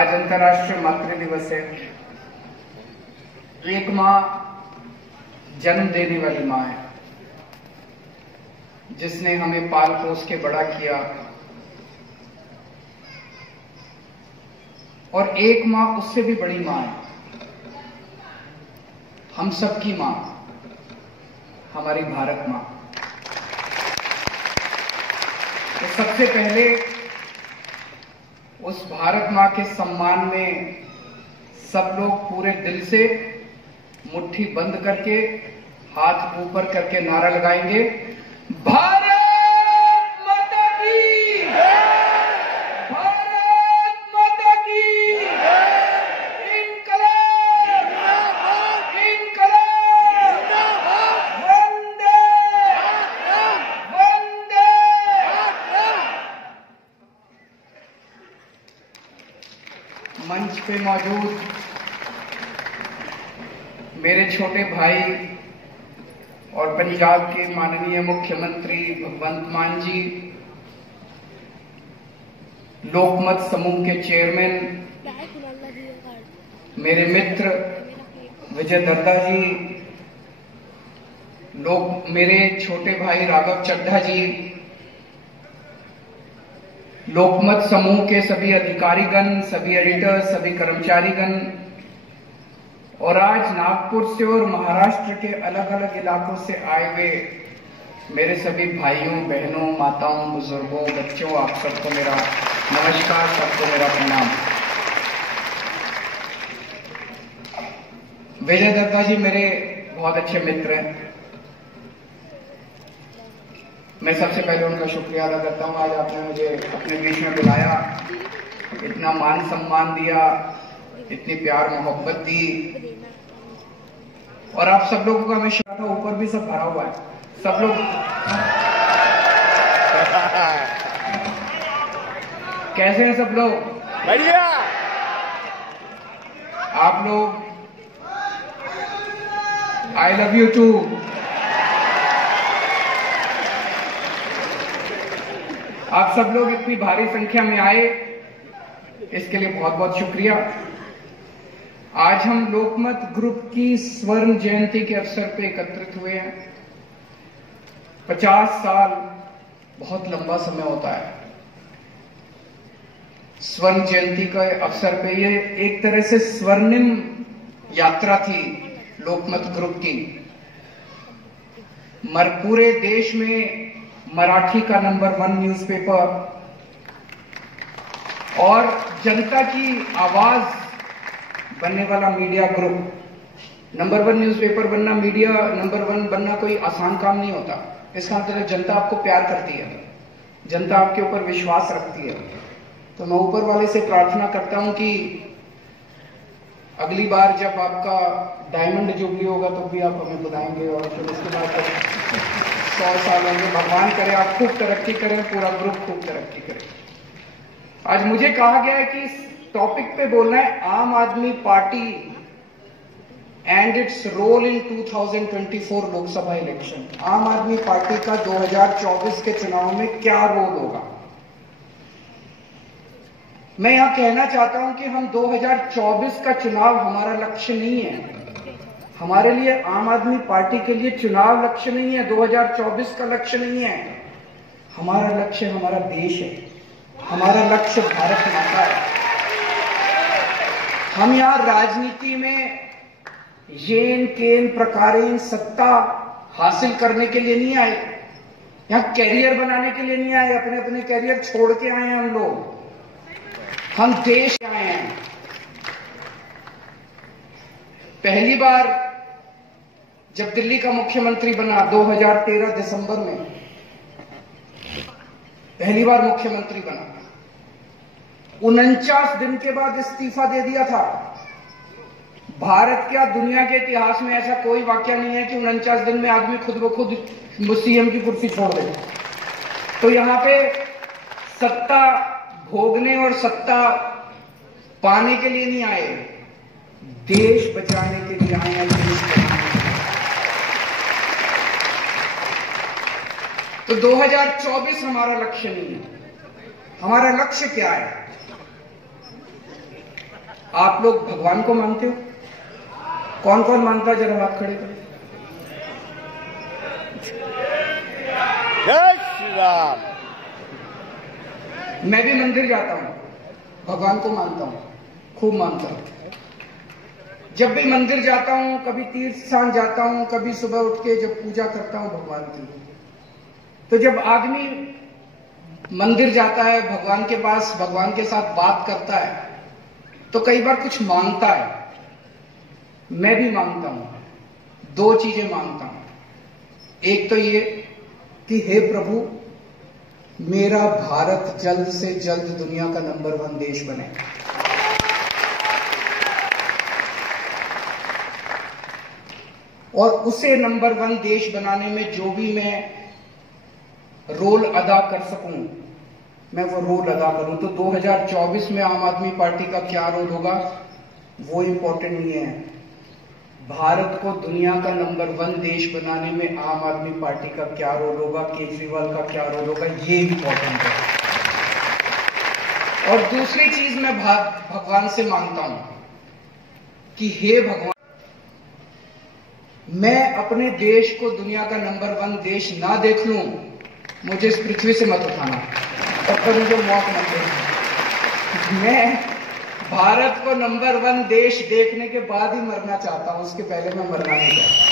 आज अंतर्राष्ट्रीय मातृ दिवस है। एक माँ जन्म देने वाली माँ है, जिसने हमें पाल पोस के बड़ा किया, और एक माँ उससे भी बड़ी माँ है, हम सबकी माँ, हमारी भारत माँ। तो सबसे पहले उस भारत माँ के सम्मान में सब लोग पूरे दिल से मुट्ठी बंद करके हाथ ऊपर करके नारा लगाएंगे, भारत माता की, भारत माता की, इनकलाब, इनकलाब, वंदे वंदे। मंच पे मौजूद मेरे छोटे भाई और पंजाब के माननीय मुख्यमंत्री भगवंत मान जी, लोकमत समूह के चेयरमैन मेरे मित्र विजय दर्दा जी, मेरे छोटे भाई राघव चड्ढा जी, लोकमत समूह के सभी अधिकारीगण, सभी एडिटर, सभी कर्मचारीगण, और आज नागपुर से और महाराष्ट्र के अलग अलग इलाकों से आए हुए मेरे सभी भाइयों, बहनों, माताओं, बुजुर्गों, बच्चों, आप सबको मेरा नमस्कार, सबको मेरा प्रणाम। विजय दत्ता जी मेरे बहुत अच्छे मित्र हैं। मैं सबसे पहले उनका शुक्रिया अदा करता हूं। आज आपने मुझे अपने बीच में बुलाया, इतना मान सम्मान दिया, इतनी प्यार मोहब्बत दी, और आप सब लोगों का मैं था ऊपर भी सब भरा हुआ है, सब लोग कैसे हैं सब लोग? बढ़िया। आप लोग, आई लव यू टू। आप सब लोग इतनी भारी संख्या में आए, इसके लिए बहुत बहुत शुक्रिया। आज हम लोकमत ग्रुप की स्वर्ण जयंती के अवसर पर एकत्रित हुए हैं। 50 साल बहुत लंबा समय होता है। स्वर्ण जयंती के अवसर पे ये एक तरह से स्वर्णिम यात्रा थी लोकमत ग्रुप की। पूरे देश में मराठी का नंबर 1 न्यूज़पेपर और जनता की आवाज बनने वाला मीडिया ग्रुप। नंबर 1 न्यूज़पेपर बनना, मीडिया नंबर 1 बनना कोई आसान काम नहीं होता। इसका मतलब जनता आपको प्यार करती है, जनता आपके ऊपर विश्वास रखती है। तो मैं ऊपर वाले से प्रार्थना करता हूं कि अगली बार जब आपका डायमंड जुबली होगा तो भी आप हमें बुलाएंगे, और फिर उसके बाद 100 साल होंगे। भगवान करे आप खूब तरक्की करें, पूरा ग्रुप खूब तरक्की करे। आज मुझे कहा गया है कि इस टॉपिक पे बोलना है Aam Aadmi Party and its role in 2024 Lok Sabha election. Aam Aadmi party का 2024 के चुनाव में क्या रोल होगा। मैं यहां कहना चाहता हूं कि हम 2024 का चुनाव हमारा लक्ष्य नहीं है। हमारे लिए, आम आदमी पार्टी के लिए चुनाव लक्ष्य नहीं है, 2024 का लक्ष्य नहीं है। हमारा लक्ष्य हमारा देश है, हमारा लक्ष्य भारत माता है। हम यहां राजनीति में येन केन प्रकारेण सत्ता हासिल करने के लिए नहीं आए, यहां कैरियर बनाने के लिए नहीं आए। अपने अपने कैरियर छोड़ के आए हैं हम लोग, हम देश आए हैं। पहली बार जब दिल्ली का मुख्यमंत्री बना 2013 दिसंबर में, पहली बार मुख्यमंत्री बना, 49 दिन के बाद इस्तीफा दे दिया था। भारत क्या दुनिया के इतिहास में ऐसा कोई वाकया नहीं है कि 49 दिन में आदमी खुद ब खुद सीएम की कुर्सी छोड़ दे। तो यहां पे सत्ता भोगने और सत्ता पाने के लिए नहीं आए, देश बचाने के लिए आए हैं। तो 2024 हमारा लक्ष्य नहीं है। हमारा लक्ष्य क्या है? आप लोग भगवान को मानते हो? कौन कौन मानता है? जरा हाथ खड़े करो। जय श्री राम। मैं भी मंदिर जाता हूं, भगवान को मानता हूं, खूब मानता हूं। जब भी मंदिर जाता हूं, कभी तीर्थ स्थान जाता हूं, कभी सुबह उठ के जब पूजा करता हूं भगवान की, तो जब आदमी मंदिर जाता है, भगवान के पास, भगवान के साथ बात करता है, तो कई बार कुछ मांगता है। मैं भी मांगता हूं, दो चीजें मांगता हूं। एक तो ये कि हे प्रभु, मेरा भारत जल्द से जल्द दुनिया का नंबर 1 देश बने। और उसे नंबर 1 देश बनाने में जो भी मैं रोल अदा कर सकूं, मैं वो रोल अदा करूं। तो 2024 में आम आदमी पार्टी का क्या रोल होगा वो इंपॉर्टेंट नहीं है। भारत को दुनिया का नंबर 1 देश बनाने में आम आदमी पार्टी का क्या रोल होगा, केजरीवाल का क्या रोल होगा, ये इंपॉर्टेंट है। और दूसरी चीज मैं भगवान से मांगता हूं कि हे भगवान, मैं अपने देश को दुनिया का नंबर 1 देश ना देख लूं, मुझे इस पृथ्वी से मत उठाना, तब तक मुझे मौत मत देना। मैं भारत को नंबर 1 देश देखने के बाद ही मरना चाहता हूं, उसके पहले मैं मरना नहीं चाहता।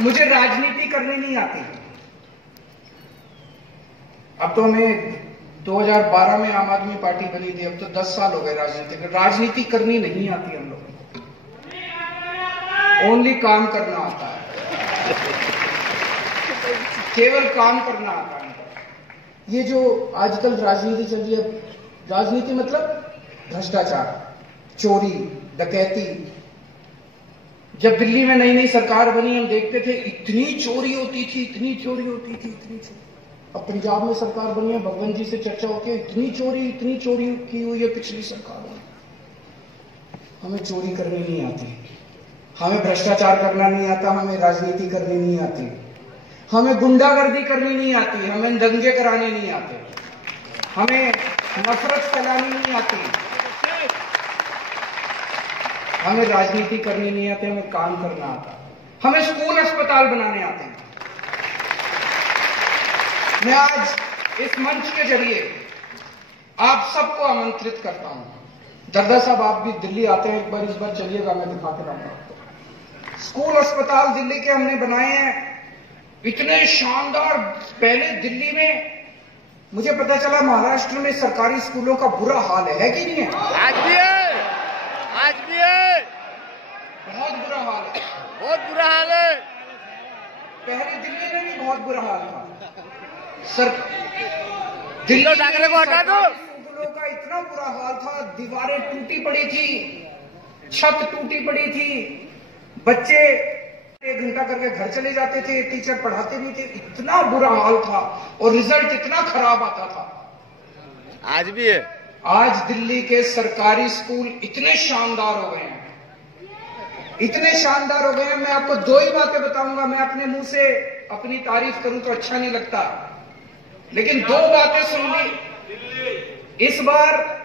मुझे राजनीति करनी नहीं आती। अब तो हमें 2012 में आम आदमी पार्टी बनी थी, अब तो 10 साल हो गए राजनीति करनी नहीं आती हम लोगों को। ओनली काम करना आता है, केवल काम करना आता है। ये जो आजकल राजनीति चल रही है, राजनीति मतलब भ्रष्टाचार, चोरी, डकैती। जब दिल्ली में नई नई सरकार बनी, हम देखते थे इतनी चोरी होती थी, इतनी चोरी होती थी, इतनी चोरी। अब पंजाब में सरकार बनी है, भगवंत जी से चर्चा होती है, इतनी चोरी की हुई है पिछली सरकार में। हमें चोरी करनी नहीं आती, हमें भ्रष्टाचार करना नहीं आता, हमें राजनीति करनी नहीं आती, हमें गुंडागर्दी करनी नहीं आती, हमें दंगे कराने नहीं आते, हमें नफरत फैलानी नहीं आती, हमें राजनीति करनी नहीं आती, हमें काम करना आता, हमें स्कूल अस्पताल बनाने आते हैं। मैं आज इस मंच के जरिए आप सबको आमंत्रित करता हूं। दरदा साहब, आप भी दिल्ली आते हैं, एक बार इस बार चलिएगा, मैं दिखा के लाऊंगा आपको। स्कूल अस्पताल दिल्ली के हमने बनाए हैं, इतने शानदार। पहले दिल्ली में मुझे पता चला महाराष्ट्र में सरकारी स्कूलों का बुरा हाल है कि नहीं है? आज भी है, आज भी है, बहुत बुरा हाल है, बहुत बुरा हाल है। पहले दिल्ली में भी बहुत बुरा हाल था। दिल्ली ठाकरे को हटा दो। स्कूलों का इतना बुरा हाल था, दीवारें टूटी पड़ी थी, छत टूटी पड़ी थी, बच्चे 1 घंटा करके घर चले जाते थे, टीचर पढ़ाते नहीं थे, इतना बुरा हाल था और रिजल्ट इतना खराब आता था। आज भी है। आज दिल्ली के सरकारी स्कूल इतने शानदार हो गए हैं, इतने शानदार हो गए हैं। मैं आपको 2 ही बातें बताऊंगा। मैं अपने मुंह से अपनी तारीफ करूं तो अच्छा नहीं लगता, लेकिन 2 बातें सुन ली। इस बार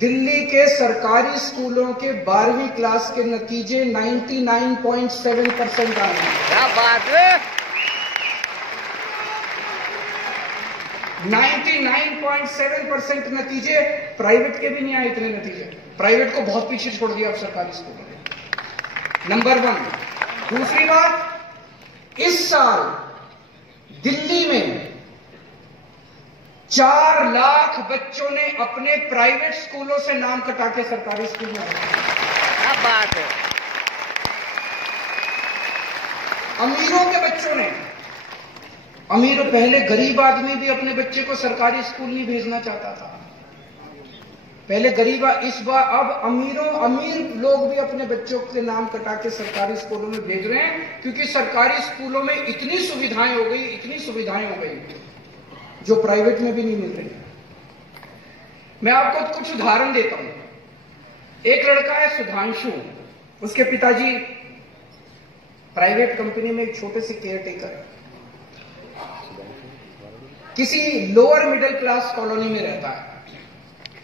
दिल्ली के सरकारी स्कूलों के 12वीं क्लास के नतीजे 99.7% आए हैं। क्या बात है। 99.7% नतीजे। प्राइवेट के भी नहीं आए इतने नतीजे। प्राइवेट को बहुत पीछे छोड़ दिया अब सरकारी स्कूलों ने। नंबर 1। दूसरी बात, इस साल दिल्ली में 4 लाख बच्चों ने अपने प्राइवेट स्कूलों से नाम कटा के सरकारी स्कूल में। क्या बात है। अमीरों के बच्चों ने, अमीर, पहले गरीब आदमी भी अपने बच्चे को सरकारी स्कूल नहीं भेजना चाहता था, पहले गरीब। इस बार अब अमीर लोग भी अपने बच्चों के नाम कटा के सरकारी स्कूलों में भेज रहे हैं, क्योंकि सरकारी स्कूलों में इतनी सुविधाएं हो गई, इतनी सुविधाएं हो गई जो प्राइवेट में भी नहीं मिल रही। मैं आपको कुछ उदाहरण देता हूं। एक लड़का है सुधांशु, उसके पिताजी प्राइवेट कंपनी में एक छोटे से केयरटेकर है, किसी लोअर मिडिल क्लास कॉलोनी में रहता है।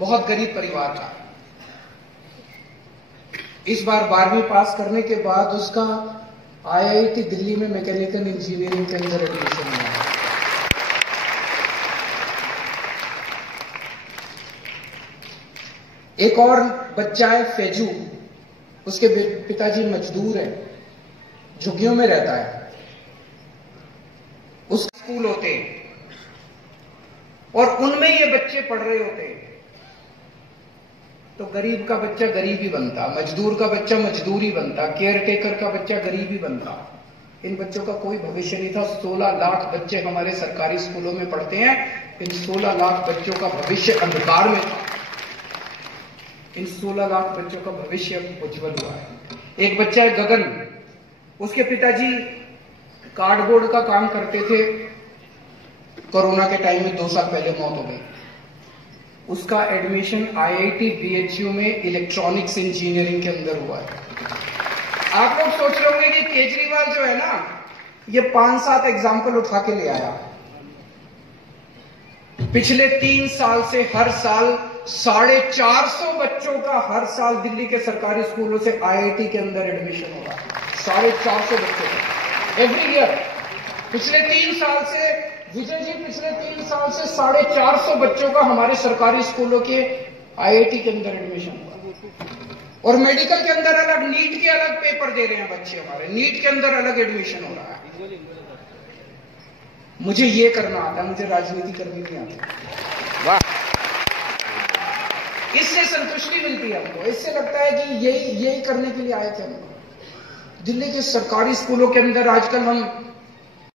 बहुत गरीब परिवार का। इस बार 12वीं पास करने के बाद उसका IIT दिल्ली में मैकेनिकल इंजीनियरिंग के अंदर एडमिशन हुआ। एक और बच्चा है फैजू, उसके पिताजी मजदूर है, झुग्गियों में रहता है। उस स्कूल होते और उनमें ये बच्चे पढ़ रहे होते तो गरीब का बच्चा गरीब ही बनता, मजदूर का बच्चा मजदूर ही बनता, केयर टेकर का बच्चा गरीब ही बनता। इन बच्चों का कोई भविष्य नहीं था। 16 लाख बच्चे हमारे सरकारी स्कूलों में पढ़ते हैं। इन 16 लाख बच्चों का भविष्य अंधकार में था। इन 16 लाख बच्चों का भविष्य उज्जवल हुआ है। एक बच्चा है गगन, उसके पिताजी कार्डबोर्ड का काम करते थे। कोरोना के टाइम में 2 साल पहले मौत हो गई। उसका एडमिशन IIT BHU में इलेक्ट्रॉनिक्स इंजीनियरिंग के अंदर हुआ है। आप लोग सोच रहे होंगे कि केजरीवाल जो है ना, ये 5-7 एग्जाम्पल उठा के ले आया। पिछले 3 साल से हर साल 450 बच्चों का हर साल दिल्ली के सरकारी स्कूलों से IIT के अंदर एडमिशन हो रहा है। 450 बच्चों का एवरी ईयर। पिछले 3 साल से विजय जी, पिछले 3 साल से 450 बच्चों का हमारे सरकारी स्कूलों के IIT के अंदर एडमिशन हुआ। और मेडिकल के अंदर अलग, नीट के अलग पेपर दे रहे हैं बच्चे हमारे, नीट के अंदर अलग एडमिशन हो रहा है। मुझे ये करना आता है, मुझे राजनीति करनी नहीं आती। वाह, इससे संतुष्टि मिलती है हमको। इससे लगता है कि यही करने के लिए आए थे हम। दिल्ली के सरकारी स्कूलों के अंदर आजकल हम